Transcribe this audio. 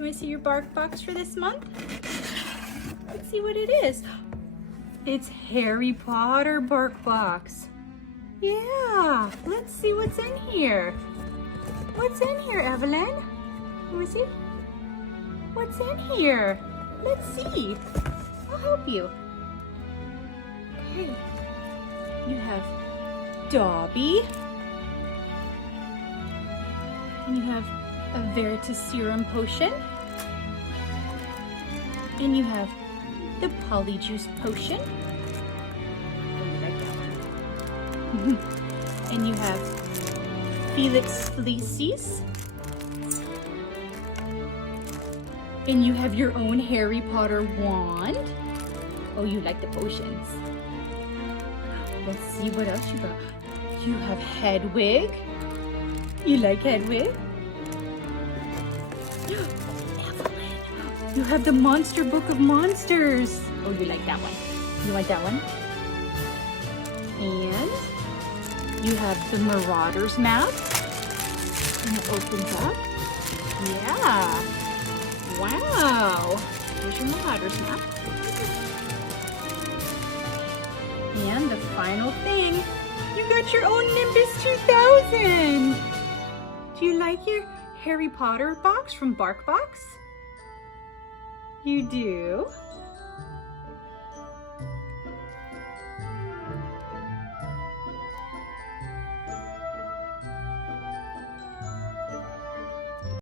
You want to see your bark box for this month? Let's see what it is. It's Harry Potter bark box. Yeah, let's see what's in here. What's in here, Evelyn? You want to see? What's in here? Let's see. I'll help you. Okay. You have Dobby. And you have a Veritaserum potion. And you have the Polyjuice potion. Oh, you like that one. And you have Felix Felicis. And you have your own Harry Potter wand. Oh, you like the potions. Let's see what else you got. You have Hedwig. You like Hedwig? Evelyn, you have the Monster Book of Monsters. Oh, you like that one? You like that one? And you have the Marauders map. And it opens up. Yeah. Wow. Here's your Marauders map. And the final thing, you got your own Nimbus 2000. Do you like your Harry Potter box from Barkbox? You do?